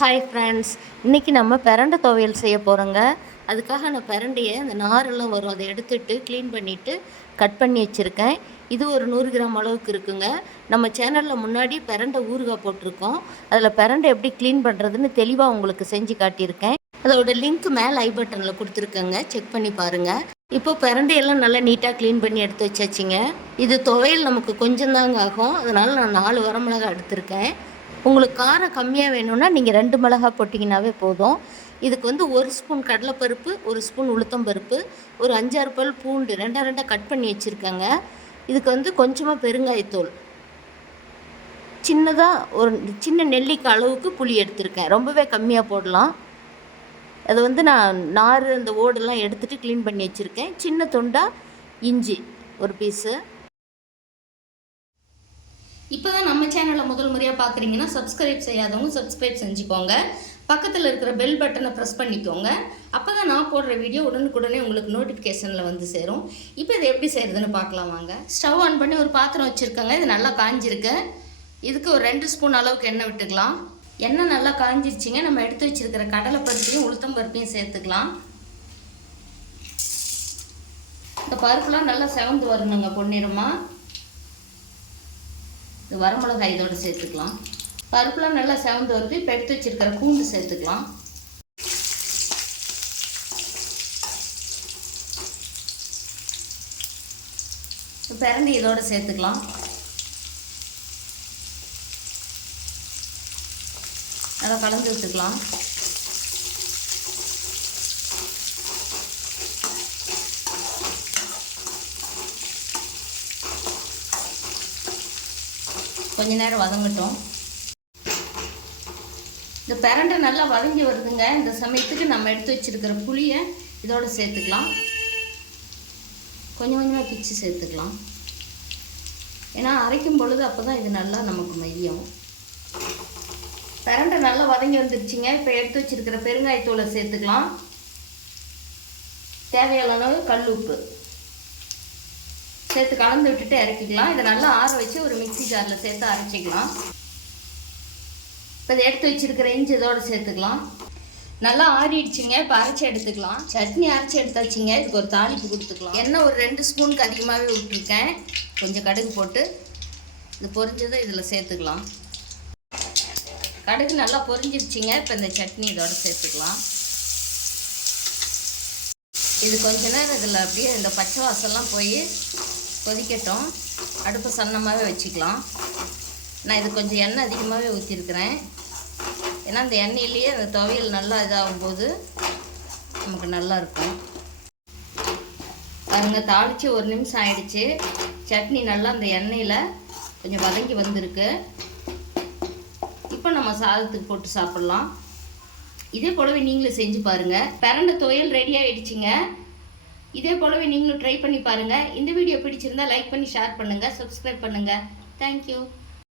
Hi friends, இன்றைக்கி நம்ம பிரண்டை துவையல் செய்ய போகிறோங்க. அதுக்காக நான் பிரண்டையை அந்த நாரெல்லாம் வரும் அதை எடுத்துட்டு க்ளீன் பண்ணிவிட்டு கட் பண்ணி வச்சுருக்கேன். இது ஒரு 100 கிராம் அளவுக்கு இருக்குங்க. நம்ம சேனலில் முன்னாடி பிரண்டை ஊறுகாய் போட்டிருக்கோம். அதில் பிரண்டை எப்படி க்ளீன் பண்ணுறதுன்னு தெளிவாக உங்களுக்கு செஞ்சு காட்டியிருக்கேன். அதோட லிங்க் மேலே ஐ பட்டனில் கொடுத்துருக்கேங்க, செக் பண்ணி பாருங்கள். இப்போ பிரண்டையெல்லாம் நல்லா நீட்டாக க்ளீன் பண்ணி எடுத்து வச்சாச்சுங்க. இது துவையல் நமக்கு கொஞ்சம் தாங்க ஆகும், அதனால் நான் 4 வரமிளகாய் எடுத்திருக்கேன். உங்களுக்கு காரம் கம்மியாக வேணும்னா நீங்கள் 2 மிளகாய் போட்டிங்கனாவே போதும். இதுக்கு 1 ஸ்பூன் கடலைப்பருப்பு, 1 ஸ்பூன் உளுத்தம்பருப்பு, ஒரு 5-6 பல் பூண்டு 2 கட் பண்ணி வச்சுருக்கேங்க. இதுக்கு கொஞ்சமாக பெருங்காயத்தூள், சின்னதாக ஒரு சின்ன நெல்லிக்காய் அளவுக்கு புளி எடுத்திருக்கேன். ரொம்பவே கம்மியாக போடலாம். அதை நான் நார் அந்த ஓடெல்லாம் எடுத்துகிட்டு க்ளீன் பண்ணி வச்சுருக்கேன். சின்ன துண்டாக இஞ்சி ஒரு பீஸு. இப்போ தான் நம்ம சேனலில் முதல் முறையாக பார்க்குறீங்கன்னா சப்ஸ்கிரைப் செய்யாதவங்க சப்ஸ்கிரைப் செஞ்சுக்கோங்க. பக்கத்தில் இருக்கிற பெல் பட்டனை ப்ரெஸ் பண்ணிக்கோங்க. அப்போ தான் நான் போடுற வீடியோ உடனுக்குடனே உங்களுக்கு நோட்டிஃபிகேஷனில் வந்து சேரும். இப்போ இதை எப்படி செய்கிறதுன்னு பார்க்கலாம் வாங்க. ஸ்டவ் ஆன் பண்ணி ஒரு பாத்திரம் வச்சுருக்கேங்க. இது நல்லா காஞ்சிருக்கு. இதுக்கு ஒரு 2 ஸ்பூன் அளவுக்கு எண்ணெய் விட்டுக்கலாம். எண்ணெய் நல்லா காஞ்சிருச்சிங்க. நம்ம எடுத்து வச்சுருக்கிற கடலை பருப்பையும் உளுத்தம் பருப்பையும் சேர்த்துக்கலாம். இந்த பருப்புலாம் நல்லா செவந்து வரணுங்க பொன்னிறமாக. இது வரமிளகாய் இதோடு சேர்த்துக்கலாம். பருப்புலாம் நல்லா செவந்து வருது. இப்போ எடுத்து வச்சுருக்கிற பூண்டு சேர்த்துக்கலாம். பிரண்டை இதோடு சேர்த்துக்கலாம். நல்லா கலந்து விட்டுக்கலாம். கொஞ்ச நேரம் வதங்கட்டும். இந்த பிரண்டை நல்லா வதங்கி வருதுங்க. இந்த சமயத்துக்கு நம்ம எடுத்து வச்சுருக்கிற புளியை இதோடு சேர்த்துக்கலாம். கொஞ்சம் கொஞ்சமாக பிச்சு சேர்த்துக்கலாம். ஏன்னா அரைக்கும் பொழுது அப்போ தான் இது நல்லா நமக்கு மையம். பிரண்டை நல்லா வதங்கி வந்துருச்சுங்க. இப்போ எடுத்து வச்சுருக்கிற பெருங்காயத்தூளை சேர்த்துக்கலாம். தேவையான அளவு கல் உப்பு சேர்த்து கலந்து விட்டுட்டு இறக்கிக்கலாம். இதை நல்லா ஆற வச்சு ஒரு மிக்சி ஜாரில் சேர்த்து அரைச்சிக்கலாம். இப்போ இதை எடுத்து வச்சுருக்கிற இஞ்சி இதோடு சேர்த்துக்கலாம். நல்லா ஆறிடுச்சுங்க. இப்போ அரைச்சி எடுத்துக்கலாம். சட்னி அரைச்சி எடுத்தாச்சுங்க. இதுக்கு ஒரு தாளிப்பு கொடுத்துக்கலாம். எண்ணெய் ஒரு 2 ஸ்பூனுக்கு அதிகமாகவே விட்டுருக்கேன். கொஞ்சம் கடுகு போட்டு இது பொரிஞ்சதை இதில் சேர்த்துக்கலாம். கடுகு நல்லா பொரிஞ்சிருச்சுங்க. இப்போ இந்த சட்னி இதோடு சேர்த்துக்கலாம். இது கொஞ்ச நேரம் இதில் அப்படியே இந்த பச்சை வாசம்லாம் போய் கொதிக்கட்டும். அடுப்பு சன்னமாகவே வச்சுக்கலாம். நான் இது கொஞ்சம் எண்ணெய் அதிகமாகவே ஊற்றிருக்கிறேன். ஏன்னா அந்த எண்ணெயிலேயே அந்த துவையல் நல்லா இதாகும்போது நமக்கு நல்லாயிருக்கும். பாருங்க, தாளித்து 1 நிமிஷம் ஆயிடுச்சு. சட்னி நல்லா அந்த எண்ணெயில் கொஞ்சம் வதங்கி வந்திருக்கு. இப்போ நம்ம சாதத்துக்கு போட்டு சாப்பிட்லாம். இதே போலவே நீங்களும் செஞ்சு பாருங்கள். பிரண்டை துவையல் ரெடி ஆகிடுச்சிங்க. இதே போலவே நீங்களும் ட்ரை பண்ணி பாருங்கள். இந்த வீடியோ பிடிச்சிருந்தால் லைக் பண்ணி ஷேர் பண்ணுங்கள், சப்ஸ்கிரைப் பண்ணுங்கள். தேங்க்யூ.